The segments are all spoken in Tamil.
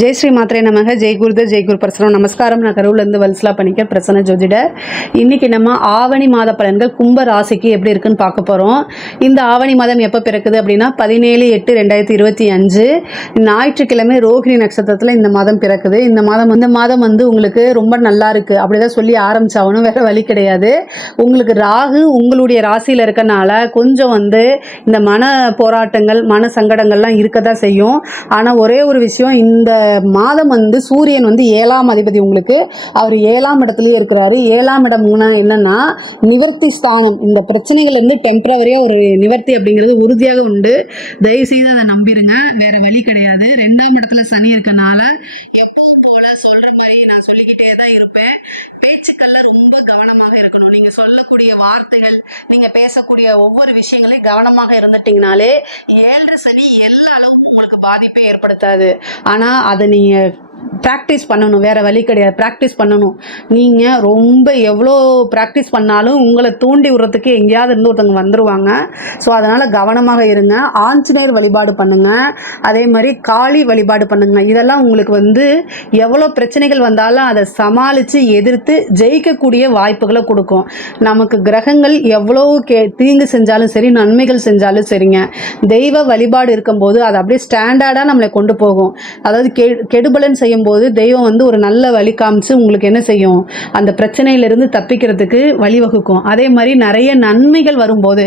ஜெய் ஸ்ரீ மாத்திரை நமக. ஜெய் குருதேவ், ஜெய் குரு பரசுராம். நமஸ்காரம். நான் கரூர்லேருந்து வல்சலா பண்ணிக்க பிரசன்ன ஜோதிடர். இன்னைக்கு நம்ம ஆவணி மாத பலன்கள் கும்ப ராசிக்கு எப்படி இருக்குன்னு பார்க்க போகிறோம். இந்த ஆவணி மாதம் எப்போ பிறக்குது அப்படின்னா 17/8/2025 ஞாயிற்றுக்கிழமை ரோகிணி நட்சத்திரத்தில் இந்த மாதம் பிறக்குது. இந்த மாதம் வந்து உங்களுக்கு ரொம்ப நல்லா இருக்குது அப்படிதான் சொல்லி ஆரம்பிச்சாகணும், வேற வழி கிடையாது. உங்களுக்கு ராகு உங்களுடைய ராசியில் இருக்கனால கொஞ்சம் வந்து இந்த மன போராட்டங்கள், மன சங்கடங்கள்லாம் இருக்க தான் செய்யும். ஆனால் ஒரே ஒரு விஷயம், இந்த மாதம் வந்து சூரியன் வந்து 7ஆம் அதிபதி, உங்களுக்கு அவர் 7ஆம் இடத்துலயே இருக்கிறாரு. 7ஆம் இடம் என்னன்னா நிவர்த்தி ஸ்தானம். இந்த பிரச்சனைகள் வந்து டெம்பரவரியா ஒரு நிவர்த்தி அப்படிங்கிறது உறுதியாக உண்டு. தயவு செய்து அதை நம்பிருங்க, வேற வழி கிடையாது. 2ஆம் இடத்துல சனி இருக்கனால எப்பவும் போல சொல்ற மாதிரி நான் சொல்லிக்கிட்டே தான் இருப்பேன். பேச்சுக்கள்ல ரொம்ப கவனமாக இருக்கணும். நீங்க சொல்லக்கூடிய வார்த்தைகள், நீங்க பேசக்கூடிய ஒவ்வொரு விஷயங்களையும் கவனமாக இருந்துட்டீங்கனாலே 7 சனி எல்லா அளவும் உங்களுக்கு பாதிப்பை ஏற்படுத்தாது. ஆனா அதை நீங்க ப்ராக்டிஸ் பண்ணணும், வேற வழி கிடையாது. ப்ராக்டிஸ் பண்ணணும். நீங்க ரொம்ப எவ்வளோ ப்ராக்டிஸ் பண்ணாலும் உங்களை தூண்டி விடுறதுக்கு எங்கேயாவது இருந்து ஒருத்தவங்க வந்துருவாங்க. ஸோ அதனால கவனமாக இருங்க. ஆஞ்சநேயர் வழிபாடு பண்ணுங்க, அதே மாதிரி காளி வழிபாடு பண்ணுங்க. இதெல்லாம் உங்களுக்கு வந்து எவ்வளோ பிரச்சனைகள் வந்தாலும் அதை சமாளித்து எதிர்த்து ஜெயிக்கக்கூடிய வாய்ப்புகளை கொடுக்கும். நமக்கு கிரகங்கள் எவ்வளோ தீங்கு செஞ்சாலும் சரி, நன்மைகள் செஞ்சாலும் சரிங்க, தெய்வ வழிபாடு இருக்கும்போது அது அப்படியே ஸ்டாண்டர்டாக நம்மளை கொண்டு போகும். அதாவது கெடுபலன் செய்யும்போது தெய்வம் வந்து ஒரு நல்ல வழி காமிச்சு உங்களுக்கு என்ன செய்யும், அந்த பிரச்சனையிலிருந்து தப்பிக்கிறதுக்கு வழிவகுக்கும். அதே மாதிரி நிறைய நன்மைகள் வரும்போது,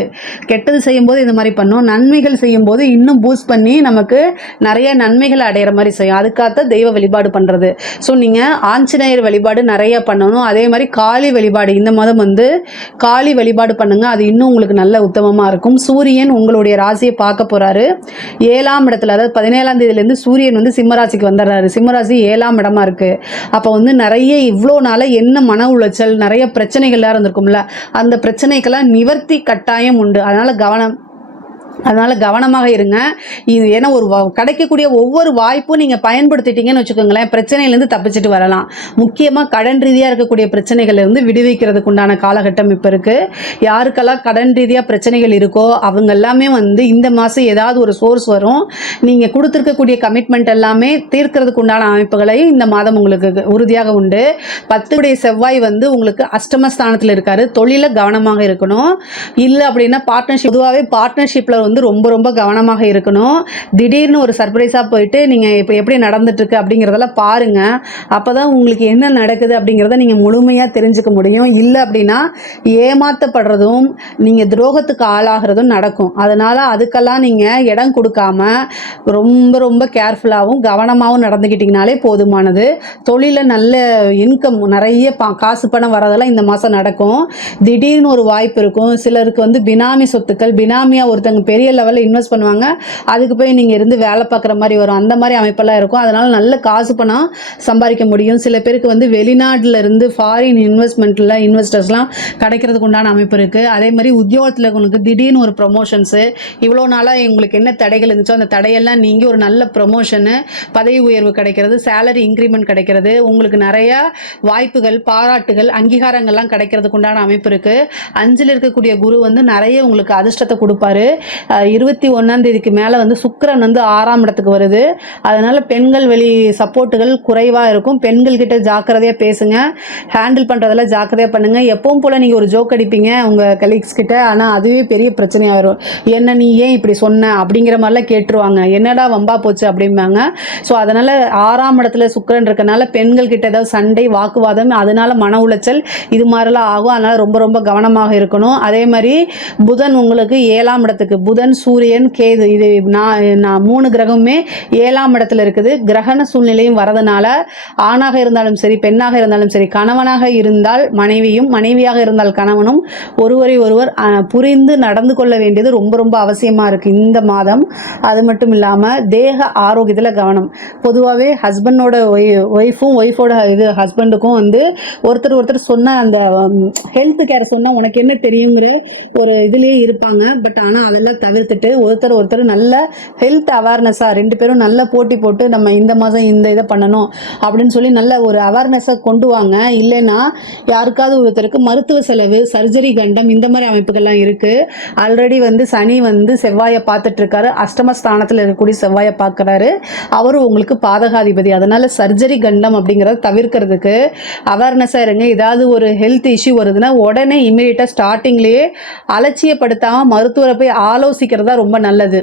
கெட்டது செய்யும்போது இந்த மாதிரி பண்ணும், நன்மைகள் செய்யும்போது இன்னும் பூஸ்ட் பண்ணி நமக்கு நிறைய நன்மைகள் அடையிற மாதிரி செய்யும். அதுக்காக தெய்வ வழிபாடு பண்ணுறது. ஸோ நீங்கள் ஆஞ்சநேயர் வழிபாடு நிறைய பண்ணணும். அதே மாதிரி காளி வழிபாடு, இந்த மாதம் வந்து காளி வழிபாடு பண்ணுங்க, அது இன்னும் உங்களுக்கு நல்ல உத்தமமாக இருக்கும். சூரியன் உங்களுடைய ராசியை பார்க்க போறாரு 7ஆம் இடத்துல. அதாவது 17ஆம் தேதியிலேருந்து சூரியன் வந்து சிம்மராசிக்கு வந்துடுறாரு. சிம்மராசி 7ஆம் இடமா இருக்கு. அப்போ வந்து நிறைய இவ்வளோ நாள என்ன மன உளைச்சல், நிறைய பிரச்சனைகள்லாம் இருந்திருக்கும்ல, அந்த பிரச்சனைக்கெல்லாம் நிவர்த்தி கட்டாயம் உண்டு. அதனால கவனமாக இருங்க. இது ஏன்னா ஒரு கிடைக்கக்கூடிய ஒவ்வொரு வாய்ப்பும் நீங்கள் பயன்படுத்திட்டீங்கன்னு வச்சுக்கோங்களேன், பிரச்சனையிலேருந்து தப்பிச்சுட்டு வரலாம். முக்கியமாக கடன் ரீதியாக இருக்கக்கூடிய பிரச்சனைகள்லேருந்து விடுவிக்கிறதுக்கு உண்டான காலகட்டம் இப்போ இருக்குது. யாருக்கெல்லாம் கடன் ரீதியாக பிரச்சனைகள் இருக்கோ அவங்க எல்லாமே வந்து இந்த மாதம் ஏதாவது ஒரு சோர்ஸ் வரும். நீங்கள் கொடுத்துருக்கக்கூடிய கமிட்மெண்ட் எல்லாமே தீர்க்கிறதுக்கு உண்டான அமைப்புகளை இந்த மாதம் உங்களுக்கு உறுதியாக உண்டு. 10 செவ்வாய் வந்து உங்களுக்கு அஷ்டமஸ்தானத்தில் இருக்காரு. தொழில கவனமாக இருக்கணும். இல்லை அப்படின்னா பார்ட்னர்ஷிப், பொதுவாகவே பார்ட்னர்ஷிப்பில் வந்து ரொம்ப ரொம்ப கவனமாக இருக்கணும். திடீர்னு ஒரு சர்ப்ரைஸாக போயிட்டு நீங்கள் இப்போ எப்படி நடந்துட்டு இருக்கு அப்படிங்கிறதெல்லாம் பாருங்க. அப்போதான் உங்களுக்கு என்ன நடக்குது அப்படிங்கிறத நீங்கள் முழுமையாக தெரிஞ்சுக்க முடியும். இல்லை அப்படின்னா ஏமாற்றப்படுறதும் நீங்கள் துரோகத்துக்கு ஆளாகிறதும் நடக்கும். அதனால் அதுக்கெல்லாம் நீங்கள் இடம் கொடுக்காம ரொம்ப ரொம்ப கேர்ஃபுல்லாகவும் கவனமாகவும் நடந்துக்கிட்டிங்கனாலே போதுமானது. தொழிலில் நல்ல இன்கம், நிறைய காசு பணம் வரதெல்லாம் இந்த மாதம் நடக்கும். திடீர்னு ஒரு வாய்ப்பு இருக்கும். சிலருக்கு வந்து பினாமி சொத்துக்கள், பினாமியாக ஒருத்தங்க பெரிய லெவலில் இன்வெஸ்ட் பண்ணுவாங்க, அதுக்கு போய் நீங்கள் இருந்து வேலை பார்க்குற மாதிரி வரும். அந்த மாதிரி அமைப்பெல்லாம் இருக்கும். அதனால நல்ல காசு பணம் சம்பாதிக்க முடியும். சில பேருக்கு வந்து வெளிநாட்டில் இருந்து ஃபாரின் இன்வெஸ்டர்ஸ்லாம் கிடைக்கிறதுக்கு உண்டான அமைப்பு இருக்குது. அதே மாதிரி உத்தியோகத்தில் உங்களுக்கு திடீர்னு ஒரு ப்ரொமோஷன்ஸு, இவ்வளோ நாளாக உங்களுக்கு என்ன தடைகள் இருந்துச்சோ அந்த தடையெல்லாம் நீங்கி ஒரு நல்ல ப்ரொமோஷனு, பதவி உயர்வு கிடைக்கிறது, சேலரி இன்க்ரிமெண்ட் கிடைக்கிறது, உங்களுக்கு நிறையா வாய்ப்புகள், பாராட்டுகள், அங்கீகாரங்கள்லாம் கிடைக்கிறதுக்கு உண்டான அமைப்பு இருக்குது. 5ல் இருக்கக்கூடிய குரு வந்து நிறைய உங்களுக்கு அதிர்ஷ்டத்தை கொடுப்பாரு. 21ஆம் தேதிக்கு மேலே வந்து சுக்கிரன் வந்து 6ஆம் இடத்துக்கு வருது. அதனால பெண்கள் சப்போர்ட்டுகள் குறைவாக இருக்கும். பெண்கள் கிட்ட ஜாக்கிரதையாக பேசுங்க, ஹேண்டில் பண்ணுறதெல்லாம் ஜாக்கிரதையாக பண்ணுங்க. எப்பவும் போல் நீங்கள் ஒரு ஜோக் அடிப்பீங்க உங்கள் கலீக்ஸ் கிட்ட, ஆனால் அதுவே பெரிய பிரச்சனையாக வரும். என்ன நீ ஏன் இப்படி சொன்ன அப்படிங்கிற மாதிரிலாம் கேட்டுருவாங்க. என்னடா வம்பா போச்சு அப்படிம்பாங்க. ஸோ அதனால் 6ஆம் இடத்துல சுக்கிரன் இருக்கனால பெண்கள் கிட்ட ஏதாவது சண்டை, வாக்குவாதம், அதனால மன உளைச்சல், இது மாதிரிலாம் ஆகும். அதனால் ரொம்ப ரொம்ப கவனமாக இருக்கணும். அதே மாதிரி புதன் உங்களுக்கு 7ஆம் இடத்துக்கு, புதன், சூரியன், கேது, இது நான் 3 கிரகமுமே 7ஆம் இடத்துல இருக்குது. கிரகண சூழ்நிலையும் வரதுனால ஆணாக இருந்தாலும் சரி, பெண்ணாக இருந்தாலும் சரி, கணவனாக இருந்தால் மனைவியும், மனைவியாக இருந்தால் கணவனும் ஒருவரை ஒருவர் புரிந்து நடந்து கொள்ள வேண்டியது ரொம்ப ரொம்ப அவசியமாக இருக்குது இந்த மாதம். அது மட்டும் இல்லாமல் தேக ஆரோக்கியத்தில் கவனம். பொதுவாகவே ஹஸ்பண்டோட ஒய்ஃபும், ஒய்ஃபோட ஹஸ்பண்டுக்கும் வந்து ஒருத்தர் சொன்ன அந்த ஹெல்த் கேர் சொன்னால் உனக்கு என்ன தெரியுங்கிற ஒரு இதுலேயே இருப்பாங்க. பட் ஆனால் அதெல்லாம் தவிர்த்துட்டு ஒருத்தர் நல்ல ஹெல்த் அவேர்னஸாக 2 பேரும் நல்ல போட்டி போட்டு நம்ம இந்த மாதம் இந்த இதை பண்ணணும் அப்படின்னு சொல்லி நல்ல ஒரு அவேர்னஸை கொண்டு வாங்க. இல்லைன்னா யாருக்காவது ஒருத்தருக்கு மருத்துவ செலவு, சர்ஜரி கண்டம் இந்த மாதிரி அமைப்புகள்லாம் இருக்குது. ஆல்ரெடி வந்து சனி வந்து செவ்வாயை பார்த்துட்டு இருக்காரு. அஷ்டமஸ்தானத்தில் இருக்கக்கூடிய செவ்வாயை பார்க்குறாரு. அவரும் உங்களுக்கு பாதகாதிபதி. அதனால சர்ஜரி கண்டம் அப்படிங்கிறத தவிர்க்கிறதுக்கு அவேர்னஸாக இருங்க. ஏதாவது ஒரு ஹெல்த் இஷ்யூ வருதுன்னா உடனே இமீடியட்டாக ஸ்டார்டிங்லேயே அலட்சியப்படுத்தாமல் மருத்துவரை போய் ஆலோசிக்கிறதா ரொம்ப நல்லது.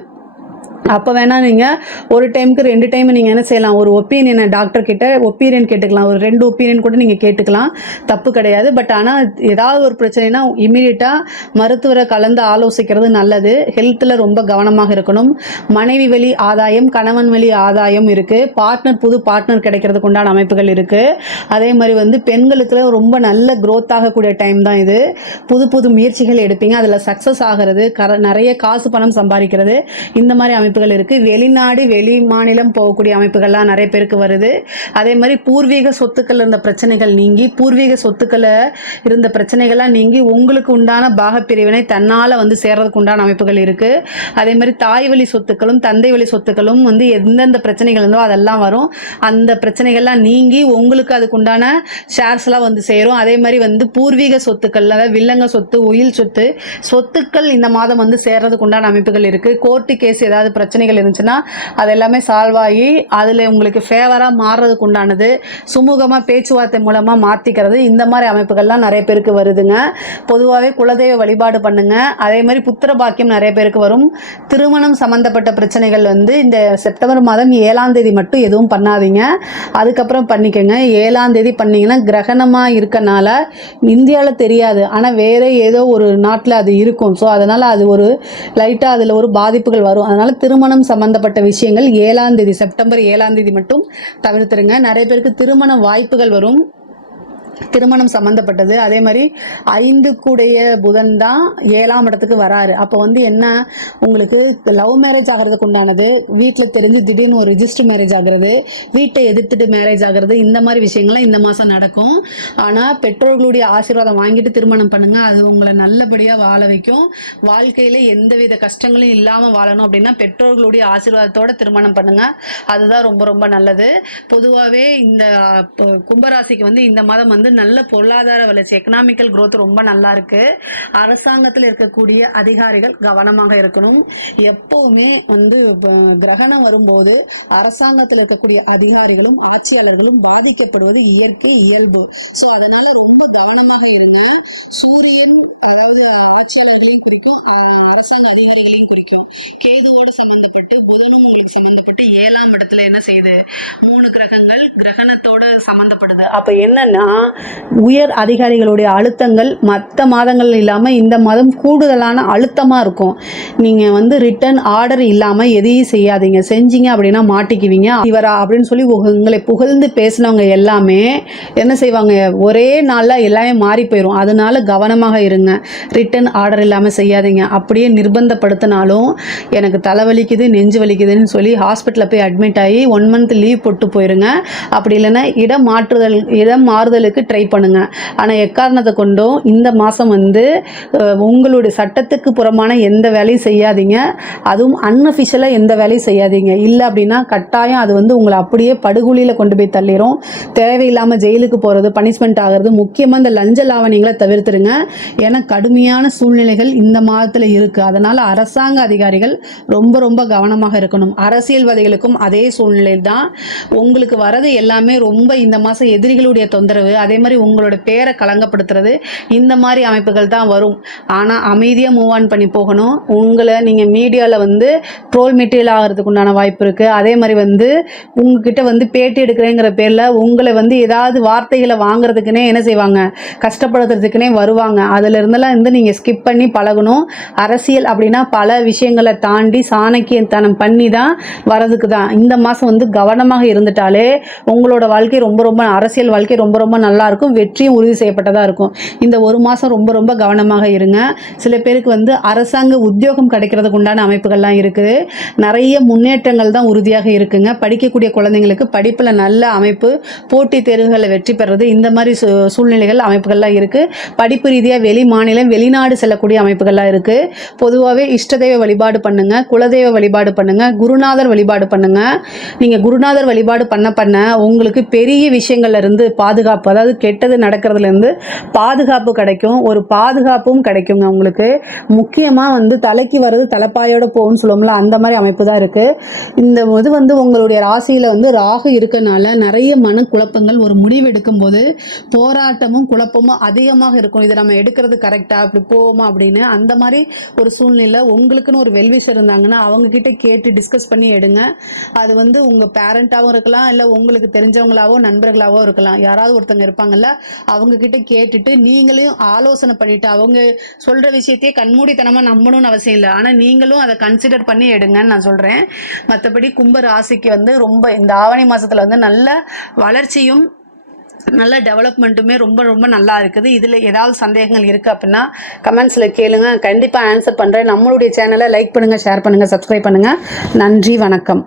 அப்போ வேணால் நீங்கள் ஒரு டைமுக்கு 2 டைம் நீங்கள் என்ன செய்யலாம், ஒரு ஒப்பீனியனை டாக்டர் கிட்ட ஒப்பீனியன் கேட்டுக்கலாம். ஒரு 2 ஒப்பீனியன் கூட நீங்கள் கேட்டுக்கலாம், தப்பு கிடையாது. பட் ஆனால் ஏதாவது ஒரு பிரச்சனைனா இமீடியட்டாக மருத்துவரை கலந்து ஆலோசிக்கிறது நல்லது. ஹெல்த்தில் ரொம்ப கவனமாக இருக்கணும். மனைவி வழி ஆதாயம், கணவன் வழி ஆதாயம் இருக்குது. புது பார்ட்னர் கிடைக்கிறதுக்கு உண்டான அமைப்புகள் இருக்குது. அதே மாதிரி வந்து பெண்களுக்கு ரொம்ப நல்ல க்ரோத் ஆகக்கூடிய டைம் தான் இது. புது முயற்சிகள் எடுப்பீங்க, அதில் சக்ஸஸ் ஆகிறது, நிறைய காசு பணம் சம்பாதிக்கிறது, இந்த மாதிரி அமைப்புகள் இருக்குது. வெளிநாடு வெளி மாநிலம் போகக்கூடிய அமைப்புகள்லாம் நிறைய பேருக்கு வருது. அதே மாதிரி பூர்வீக சொத்துக்கள் இருந்த பிரச்சனைகள் நீங்கி, பூர்வீக சொத்துக்களை இருந்த பிரச்சனைகள்லாம் நீங்கி உங்களுக்கு உண்டான பாகப்பிரிவினை தன்னால் வந்து சேர்றதுக்கு உண்டான அமைப்புகள் இருக்குது. அதே மாதிரி தாய் வழி சொத்துக்களும் தந்தை வழி சொத்துக்களும் வந்து எந்தெந்த பிரச்சனைகள் இருந்தோ அதெல்லாம் வரும். அந்த பிரச்சனைகள்லாம் நீங்கி உங்களுக்கு அதுக்கு உண்டான ஷேர்ஸ்லாம் வந்து சேரும். அதே மாதிரி வந்து பூர்வீக சொத்துக்கள், அதாவது வில்லங்க சொத்து, உயில் சொத்துக்கள் இந்த மாதம் வந்து சேர்றதுக்கு உண்டான அமைப்புகள் இருக்குது. கோர்ட்டு கேஸ் ஏதாவது பிரச்சனைகள் இருந்துச்சுன்னா அது எல்லாமே சால்வ் ஆகி அதில் உங்களுக்கு ஃபேவராக மாறுறதுக்கு உண்டானது, சுமூகமாக பேச்சுவார்த்தை மூலமாக மாற்றிக்கிறது, இந்த மாதிரி அமைப்புகள்லாம் நிறைய பேருக்கு வருதுங்க. பொதுவாகவே குலதெய்வ வழிபாடு பண்ணுங்க. அதே மாதிரி புத்திர பாக்கியம் நிறைய பேருக்கு வரும். திருமணம் சம்மந்தப்பட்ட பிரச்சனைகள் வந்து இந்த செப்டம்பர் மாதம் 7ஆம் தேதி மட்டும் எதுவும் பண்ணாதீங்க, அதுக்கப்புறம் பண்ணிக்கோங்க. 7ஆம் தேதி பண்ணிங்கன்னா கிரகணமாக இருக்கனால இந்தியாவில் தெரியாது, ஆனால் வேறு ஏதோ ஒரு நாட்டில் அது இருக்கும். ஸோ அதனால் அது ஒரு லைட்டாக அதில் ஒரு பாதிப்புகள் வரும். அதனால் திருமணம் சம்பந்தப்பட்ட விஷயங்கள் 7ஆம் தேதி, செப்டம்பர் 7ஆம் தேதி மட்டும் தவிர்த்துருங்க. நிறைய பேருக்கு திருமண வாய்ப்புகள் வரும், திருமணம் சம்மந்தப்பட்டது. அதே மாதிரி 5 கூடைய புதன் தான் 7ஆம் இடத்துக்கு வராரு. அப்போ வந்து என்ன, உங்களுக்கு லவ் மேரேஜ் ஆகிறதுக்கு உண்டானது, வீட்டில் தெரிஞ்சு திடீர்னு ஒரு ரிஜிஸ்டர் மேரேஜ் ஆகிறது, வீட்டை எதிர்த்துட்டு மேரேஜ் ஆகிறது, இந்த மாதிரி விஷயங்கள்லாம் இந்த மாதம் நடக்கும். ஆனால் பெற்றோர்களுடைய ஆசீர்வாதம் வாங்கிட்டு திருமணம் பண்ணுங்க, அது உங்களை நல்லபடியாக வாழ வைக்கும். வாழ்க்கையில் எந்தவித கஷ்டங்களும் இல்லாமல் வாழணும் அப்படின்னா பெற்றோர்களுடைய ஆசீர்வாதத்தோட திருமணம் பண்ணுங்க, அதுதான் ரொம்ப ரொம்ப நல்லது. பொதுவாகவே இந்த கும்பராசிக்கு வந்து இந்த மாதம் வந்து நல்ல பொருளாதார வளர்ச்சி, எக்கனாமிக்கல் growth ரொம்ப நல்லா இருக்கு. அரசாங்கத்தில் இருக்கக்கூடிய அதிகாரிகள் கவனமாக இருக்கணும். எப்பவுமே வந்து கிரகணம் வரும்போது அரசாங்கத்தில் இருக்கக்கூடிய அதிகாரிகளும் ஆட்சியாளர்களும் பாதிக்கப்படுவது இயற்கை இயல்பு. ஸோ அதனால ரொம்ப கவனமாக இருங்க. சூரியன் அதாவது ஆட்சியாளர்களையும் குறிக்கும், அரசாங்க அதிகாரிகளையும் குறிக்கும். கேதுவோட சம்பந்தப்பட்டு புதனும் உங்களுக்கு சம்பந்தப்பட்டு 7ஆம் இடத்துல என்ன செய்யுது, 3 கிரகங்கள் கிரகணத்தோட சம்பந்தப்படுது. அப்ப என்னன்னா உயர் அதிகாரிகளுடைய அழுத்தங்கள் மற்ற மாதங்கள் இல்லாமல் இந்த மாதம் கூடுதலான அழுத்தமாக இருக்கும். நீங்கள் வந்து ரிட்டர்ன் ஆர்டர் இல்லாமல் எதையும் செய்யாதீங்க. செஞ்சீங்க அப்படின்னா மாட்டிக்குவீங்க. இவரா அப்படின்னு சொல்லி உங்களை புகழ்ந்து பேசினவங்க எல்லாமே என்ன செய்வாங்க, ஒரே நாளில் எல்லாமே மாறி போயிடும். அதனால கவனமாக இருங்க. ரிட்டர்ன் ஆர்டர் இல்லாமல் செய்யாதீங்க. அப்படியே நிர்பந்தப்படுத்தினாலும் எனக்கு தலைவலிக்குது, நெஞ்சு வலிக்குதுன்னு சொல்லி ஹாஸ்பிட்டலில் போய் அட்மிட் ஆகி 1 மந்த் லீவ் போட்டு போயிருங்க. அப்படி இல்லைன்னா இடம் மாறுதலுக்கு ட்ரை பண்ணுங்க. ஆனால் எக்காரணத்தை கொண்டும் இந்த மாதம் வந்து உங்களுடைய சட்டத்துக்கு புறமான எந்த வேலையும் செய்யாதீங்க. அதுவும் அன்அஃபிஷியலாக எந்த வேலையும் செய்யாதீங்க. இல்லை அப்படின்னா கட்டாயம் அது வந்து உங்களை அப்படியே படுகொலியில் கொண்டு போய் தள்ளிடும். தேவையில்லாமல் ஜெயிலுக்கு போகிறது, பனிஷ்மெண்ட் ஆகிறது. முக்கியமாக இந்த லஞ்ச லாவணிகளை தவிர்த்துருங்க. ஏன்னா கடுமையான சூழ்நிலைகள் இந்த மாதத்தில் இருக்குது. அதனால் அரசாங்க அதிகாரிகள் ரொம்ப ரொம்ப கவனமாக இருக்கணும். அரசியல்வாதிகளுக்கும் அதே சூழ்நிலை தான். உங்களுக்கு வரது எல்லாமே ரொம்ப இந்த மாதம் எதிரிகளுடைய தொந்தரவு, அதே மாதிரி உங்களோட பேரை களங்கப்படுத்துறது, இந்த மாதிரி அமைப்புகள் தான் வரும். ஆனால் அமைதியாக மூவ் ஆன் பண்ணி போகணும். உங்களை நீங்கள் மீடியாவில் வந்து ட்ரோல் மெட்டீரியல் ஆகிறதுக்கு உண்டான வாய்ப்பு இருக்குது. அதே மாதிரி வந்து உங்ககிட்ட வந்து பேட்டி எடுக்கிறேங்கிற பேரில் உங்களை வந்து ஏதாவது வார்த்தைகளை வாங்குறதுக்குனே என்ன செய்வாங்க, கஷ்டப்படுத்துறதுக்குனே வருவாங்க. அதில் இருந்தெல்லாம் நீங்கள் ஸ்கிப் பண்ணி பழகணும். அரசியல் அப்படின்னா பல விஷயங்களை தாண்டி தாண்டி சாணக்கியத்தனம் பண்ணி தான் வரதுக்கு தான். இந்த மாதம் வந்து கவனமாக இருந்துட்டாலே உங்களோட வாழ்க்கை ரொம்ப ரொம்ப அரசியல் வாழ்க்கை ரொம்ப ரொம்ப நல்லா இருக்கும், வெற்றியும் உறுதி செய்யப்பட்டதாக இருக்கும். இந்த ஒரு மாதம் ரொம்ப ரொம்ப கவனமாக இருங்க. சில பேருக்கு வந்து அரசாங்க உத்தியோகம் கிடைக்கிறதுக்கு உண்டான அமைப்புகள்லாம் இருக்குது. நிறைய முன்னேற்றங்கள் தான் உறுதியாக இருக்குங்க. படிக்கக்கூடிய குழந்தைங்களுக்கு படிப்பில் நல்ல அமைப்பு, போட்டித் தேர்வுகளில் வெற்றி பெறுறது, இந்த மாதிரி சூழ்நிலைகள் அமைப்புகள்லாம் இருக்குது. படிப்பு ரீதியாக வெளி மாநிலம் வெளிநாடு செல்லக்கூடிய அமைப்புகள்லாம் இருக்குது. பொதுவாகவே இஷ்டதெய்வ வழிபாடு பண்ணுங்க, குலதெய்வ வழிபாடு பண்ணுங்க, குருநாதர் வழிபாடு பண்ணுங்க. நீங்கள் குருநாதர் வழிபாடு பண்ண உங்களுக்கு பெரிய விஷயங்கள்ல இருந்து பாதுகாப்பு, அதாவது கெட்டது நடக்கிறதுலேருந்து பாதுகாப்பு கிடைக்கும். ஒரு பாதுகாப்பும் கிடைக்குங்க உங்களுக்கு. முக்கியமாக வந்து தலைக்கு வர்றது தலைப்பாயோட போகும்னு சொல்லுவோம்ல, அந்த மாதிரி அமைப்பு தான் இருக்குது. இந்த இது வந்து உங்களுடைய ராசியில் வந்து ராகு இருக்கனால நிறைய மனக்குழப்பங்கள், ஒரு முடிவு எடுக்கும்போது போராட்டமும் குழப்பமும் அதிகமாக இருக்கும். இதை நம்ம எடுக்கிறது கரெக்டாக, அப்படி போவோமா அப்படின்னு, அந்த மாதிரி ஒரு சூழ்நிலை. உங்களுக்குன்னு ஒரு வெல்விஷர் இருந்தாங்கன்னா அவங்கக்கிட்ட கேட்டு டிஸ்கஸ் பண்ணி எடுங்க. அது வந்து உங்கள் பேரண்ட்டாகவும் இருக்கலாம், இல்லை உங்களுக்கு தெரிஞ்சவங்களாவோ நண்பர்களாவோ இருக்கலாம். யாராவது ஒருத்தங்க இருப்பாங்கல்ல, அவங்கக்கிட்ட கேட்டுட்டு நீங்களும் ஆலோசனை பண்ணிவிட்டு அவங்க சொல்கிற விஷயத்தையே கண்மூடித்தனமாக நம்பணும்னு அவசியம் இல்லை. ஆனால் நீங்களும் அதை கன்சிடர் பண்ணி எடுங்கன்னு நான் சொல்கிறேன். மற்றபடி கும்ப ராசிக்கு வந்து ரொம்ப இந்த ஆவணி மாதத்தில் வந்து நல்ல வளர்ச்சியும் நல்ல டெவலப்மெண்ட்டுமே ரொம்ப ரொம்ப நல்லா இருக்குது. இதில் ஏதாவது சந்தேகங்கள் இருக்குது அப்படின்னா கமெண்ட்ஸில் கேளுங்க, கண்டிப்பாக ஆன்சர் பண்ணுறேன். நம்மளுடைய சேனலை லைக் பண்ணுங்கள், ஷேர் பண்ணுங்கள், சப்ஸ்கிரைப் பண்ணுங்கள். நன்றி, வணக்கம்.